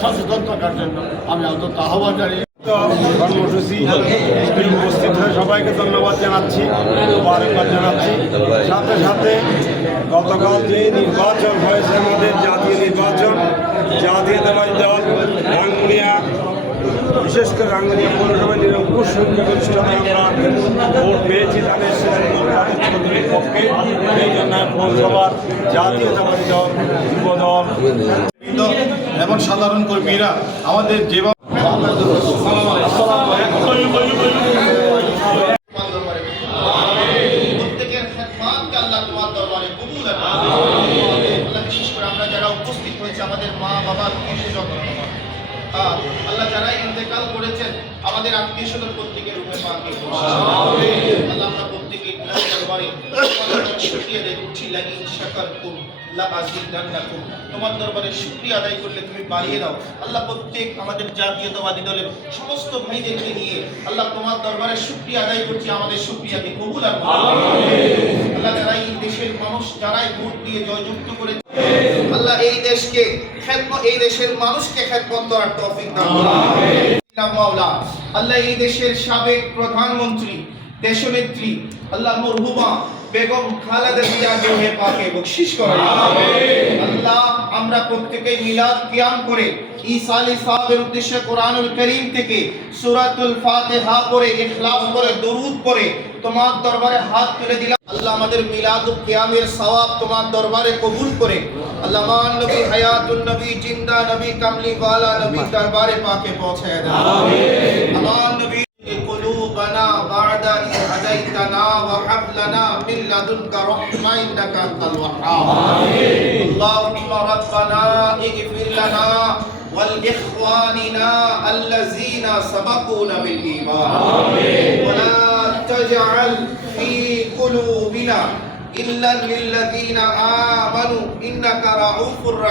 সচেতন থাকার জন্য আমি অন্তত আহ্বান জানিয়ে কর্মসূচি উপস্থিত হয়ে সবাইকে ধন্যবাদ জানাচ্ছি, মুবারকবাদ জানাচ্ছি। সাথে সাথে গতকাল যে নির্বাচন হয়েছে, আমাদের জাতীয় নির্বাচন, জাতীয়তাবাদী দল রাঙ্গুনিয়া, বিশেষ করে রাঙ্গুনিয়া পৌরসভায় নিরঙ্কুশ সংখ্যকের সাথে আমরা ভোট পেয়েছি তাদের পক্ষে। এই জন্য পৌরসভার জাতীয়তাবাদী দল, যুব দল এবং সাধারণ কর্মীরা আমাদের যেভাবে আমরা যারা উপস্থিত হয়েছে, আমাদের মা বাবা আত্মীয় স্বজন, আল্লাহ যারা ইন্তেকাল করেছেন, আমাদের আত্মীয় স্বজন প্রত্যেকের রূপে পাকে আল্লাহ আমরা প্রত্যেকে শুকরিয়া আদায় করছি। লাগিন শাকারতুম লাআযীদান্নাকুম, তোমার দরবারে শুকরিয়া আদায় করলে তুমি বাড়িয়ে দাও। আল্লাহ প্রত্যেক আমাদের জাতীয়তাবাদী দলের সমস্ত ভাইদেরকে নিয়ে আল্লাহ তোমার দরবারে শুকরিয়া আদায় করছি, আমাদের শুকরিয়াকে কবুল আর আল্লাহ যারা এই দেশের মানুষ যারাই ভোট দিয়ে জয়যুক্ত করে আল্লাহ এই দেশকে এই দেশের মানুষকে খেদমত করার তৌফিক দান করুন। আল্লাহ এই দেশের সাবেক প্রধানমন্ত্রী দেশনেত্রী আল্লাহ মরহুমা বেগম খালেদা জিয়ার রূহে পাকে বখশিশ করুন। আল্লাহ আমরা প্রত্যেকেই মিলাদ কিয়াম করে ঈসা আলাইহিস সালামের উদ্দেশ্যে কোরআনুল কারীম থেকে সূরাতুল ফাতিহা পড়ে ইখলাস পড়ে দরুদ পড়ে তোমার দরবারে হাত তুলে দিলাম। আল্লাহ আমাদের মিলাদ কিয়ামের সওয়াব তোমার দরবারে কবুল করে আল্লাহ মান নবী হায়াতুন নবী জিন্দা নবী কামলি ওয়ালা নবী দরবারে পাকে পৌঁছায় দাও। আমিন। আমান নবী قلوبنا بعد إذ هديتنا وهب لنا من لدنك رحمة إنك أنت الوهاب. اللهم ربنا اغفر لنا ولإخواننا الذين سبقونا بالإيمان ولا تجعل في قلوبنا إلا للذين آمنوا إنك رؤوف رحيم.